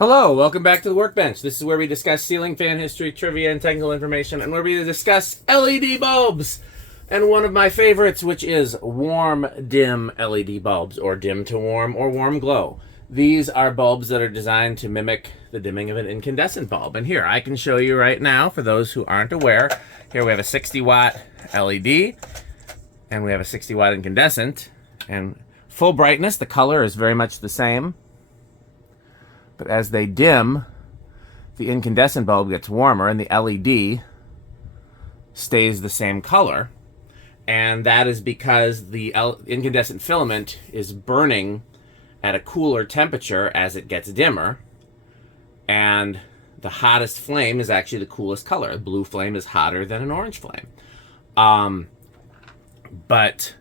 Hello, welcome back to the Workbench. This is where we discuss ceiling fan history, trivia, and technical information, and where we discuss LED bulbs. And one of my favorites, which is warm dim LED bulbs, or dim to warm, or warm glow. These are bulbs that are designed to mimic the dimming of an incandescent bulb. And here, I can show you right now, for those who aren't aware, here we have a 60 watt LED, and we have a 60 watt incandescent. And full brightness, the color is very much the same. But as they dim, the incandescent bulb gets warmer and the LED stays the same color. And that is because the incandescent filament is burning at a cooler temperature as it gets dimmer. And the hottest flame is actually the coolest color. A blue flame is hotter than an orange flame. But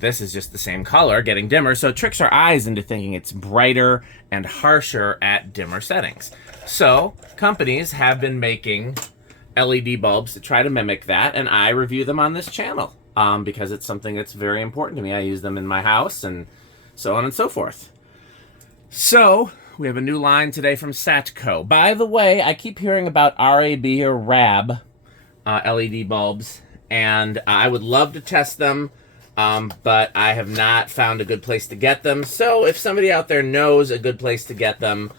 this is just the same color getting dimmer, so it tricks our eyes into thinking it's brighter and harsher at dimmer settings. So companies have been making LED bulbs to try to mimic that, and I review them on this channel because it's something that's very important to me. I use them in my house and so on and so forth. So we have a new line today from Satco. By the way, I keep hearing about RAB or RAB LED bulbs, and I would love to test them. But I have not found a good place to get them. So if somebody out there knows a good place to get them,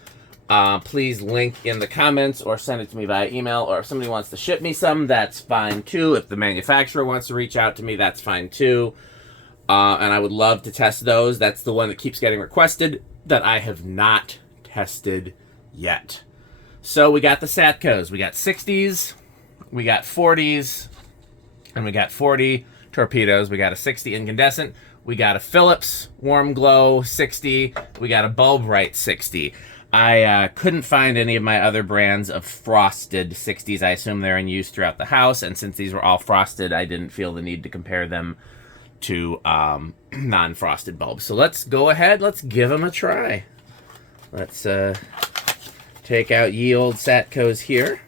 please link in the comments or send it to me via email. Or if somebody wants to ship me some, that's fine too. If the manufacturer wants to reach out to me, that's fine too. And I would love to test those. That's the one that keeps getting requested that I have not tested yet. So we got the Satcos. We got 60s, we got 40s, and we got 40 torpedoes. We got a 60 incandescent, we got a Philips warm glow 60, we got a bulb right 60. I couldn't find any of my other brands of frosted 60s. I assume they're in use throughout the house, and since these were all frosted, I didn't feel the need to compare them to non-frosted bulbs. So let's go ahead, let's give them a try. Let's take out ye old Satcos here.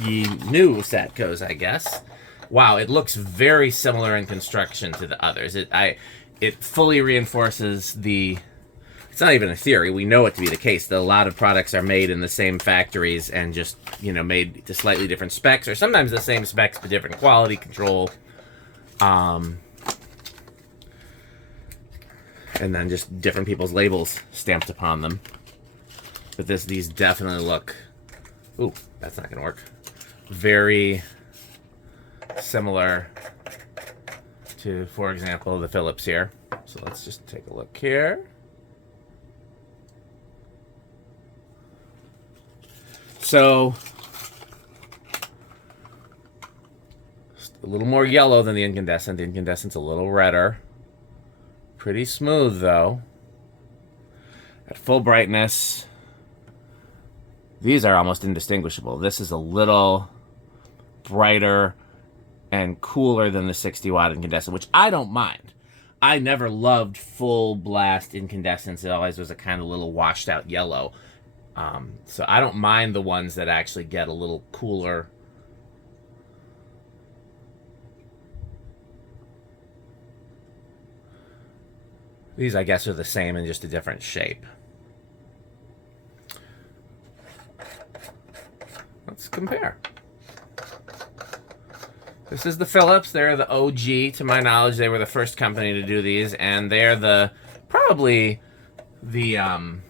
Ye new Satcos, I guess. Wow, it looks very similar in construction to the others. It fully reinforces the... It's not even a theory. We know it to be the case that a lot of products are made in the same factories and just, you know, made to slightly different specs, or sometimes the same specs but different quality control. And then just different people's labels stamped upon them. But these definitely look... Ooh, that's not going to work. Very similar to, for example, the Philips here. So let's just take a look here. So just a little more yellow than the incandescent. The incandescent's a little redder. Pretty smooth though. At full brightness, these are almost indistinguishable. This is a little brighter and cooler than the 60 watt incandescent, which I don't mind. I never loved full blast incandescents. It always was a kind of little washed out yellow. So I don't mind the ones that actually get a little cooler. These, I guess, are the same in just a different shape. Let's compare. This is the Philips. They're the OG. To my knowledge, they were the first company to do these, and they're probably the, I don't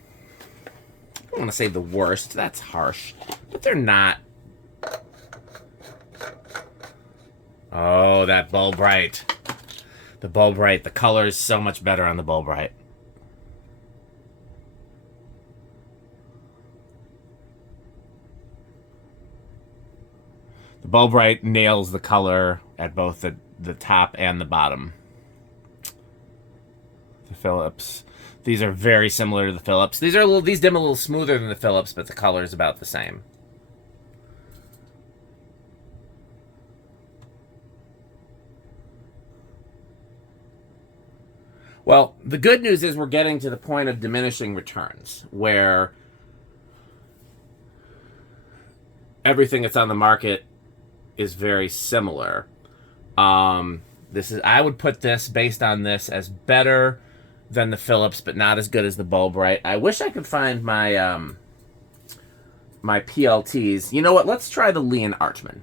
want to say the worst. That's harsh. But they're not. Oh, that bulb right. The bulb right. The color is so much better on the bulb right. The bulb right nails the color at both the top and the bottom. The Philips. These are very similar to the Philips. These dim a little smoother than the Philips, but the color is about the same. Well, the good news is we're getting to the point of diminishing returns, where everything that's on the market is very similar. I would put this, based on this, as better than the Philips, but not as good as the Bulbrite. I wish I could find my my PLTs. You know what? Let's try the Lee and Archman.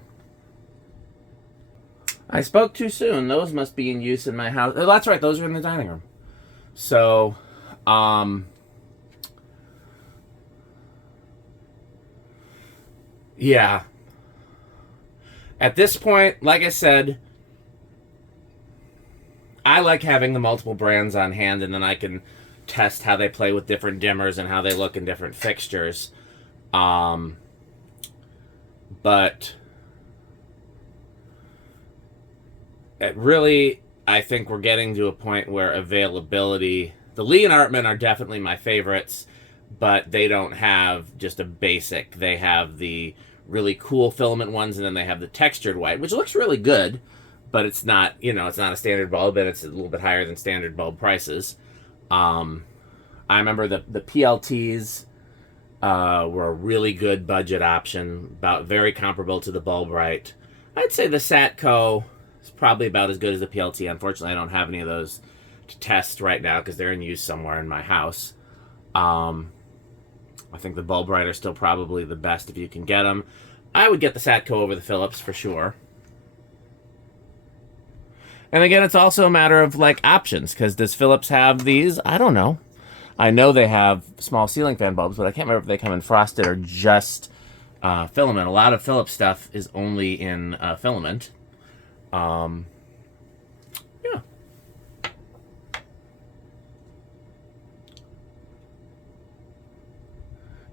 I spoke too soon. Those must be in use in my house. Oh, that's right. Those are in the dining room. So, yeah. At this point, like I said, I like having the multiple brands on hand, and then I can test how they play with different dimmers and how they look in different fixtures. But it really, I think we're getting to a point where availability, the Lee and Artman are definitely my favorites, but they don't have just a basic. They have the really cool filament ones, and then they have the textured white, which looks really good, but it's not, you know, it's not a standard bulb, and it's a little bit higher than standard bulb prices. I remember the PLTs were a really good budget option, about very comparable to the Bulbrite. I'd say the Satco is probably about as good as the PLT. Unfortunately, I don't have any of those to test right now because they're in use somewhere in my house. I think the Bulbrite are still probably the best if you can get them. I would get the Satco over the Philips for sure. And again, it's also a matter of like options, because does Philips have these? I don't know. I know they have small ceiling fan bulbs, but I can't remember if they come in frosted or just filament. A lot of Philips stuff is only in filament. Yeah.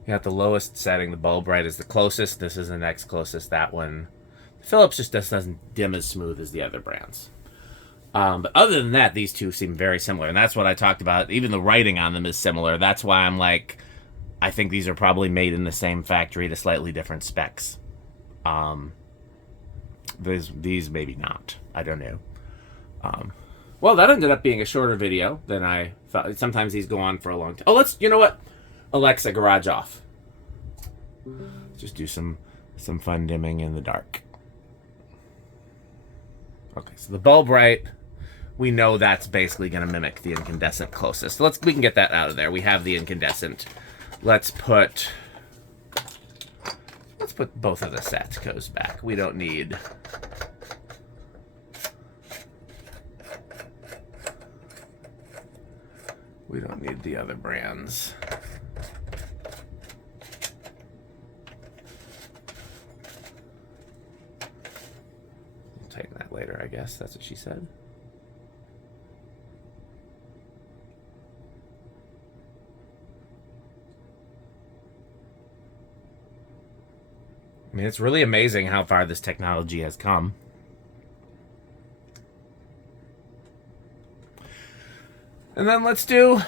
Yeah, at the lowest setting, the Bulbrite is the closest. This is the next closest. That one, Philips just doesn't dim as smooth as the other brands. But other than that, these two seem very similar, and that's what I talked about. Even the writing on them is similar. That's why I'm like, I think these are probably made in the same factory to slightly different specs. These maybe not. I don't know. Well, that ended up being a shorter video than I thought. Sometimes these go on for a long time. Oh, you know what? Alexa, garage off. Just do some fun dimming in the dark. Okay, so the Bulbrite, we know that's basically going to mimic the incandescent closest. So we can get that out of there. We have the incandescent. Let's put both of the Satcos back. We don't need the other brands. We'll take that later, I guess. That's what she said. I mean, it's really amazing how far this technology has come. And then let's do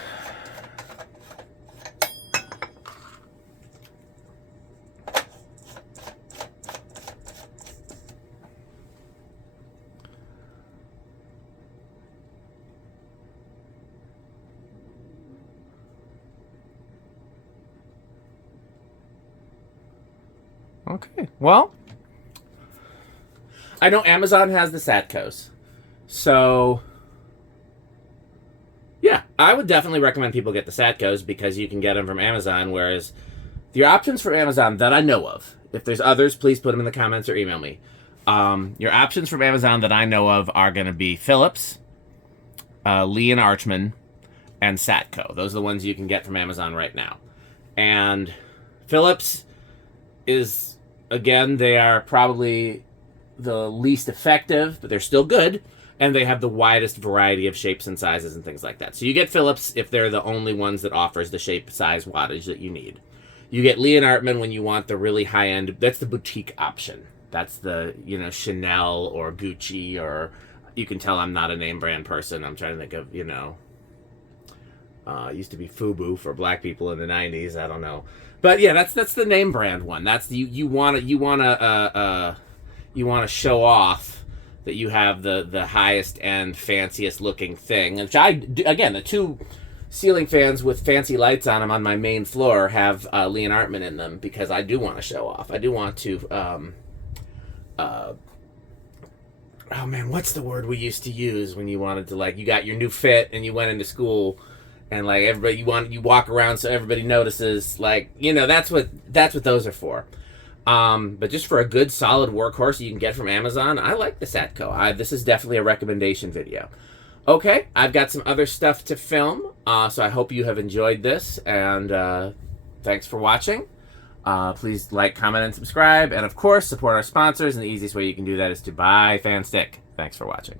okay, well, I know Amazon has the Satcos, so yeah, I would definitely recommend people get the Satcos because you can get them from Amazon, whereas the options for Amazon that I know of, if there's others, please put them in the comments or email me. Your options from Amazon that I know of are going to be Philips, Lee and Archman, and Satco. Those are the ones you can get from Amazon right now. And Philips is, again, they are probably the least effective, but they're still good. And they have the widest variety of shapes and sizes and things like that. So you get Philips if they're the only ones that offers the shape, size, wattage that you need. You get Lee and Artman when you want the really high-end, that's the boutique option. That's the, you know, Chanel or Gucci, or you can tell I'm not a name brand person. I'm trying to think of, you know, it used to be FUBU for black people in the 90s. I don't know. But yeah, that's the name brand one. That's you want to show off that you have the highest end, fanciest looking thing. Which again, the two ceiling fans with fancy lights on them on my main floor have Lee and Artman in them because I do want to show off. I do want to oh man, what's the word we used to use when you wanted to, like, you got your new fit and you went into school and like everybody, you walk around so everybody notices. Like, you know, that's what those are for. But just for a good solid workhorse you can get from Amazon, I like the Satco. This is definitely a recommendation video. Okay, I've got some other stuff to film, so I hope you have enjoyed this, and thanks for watching. Please like, comment, and subscribe, and of course, support our sponsors, and the easiest way you can do that is to buy Fan Stick. Thanks for watching.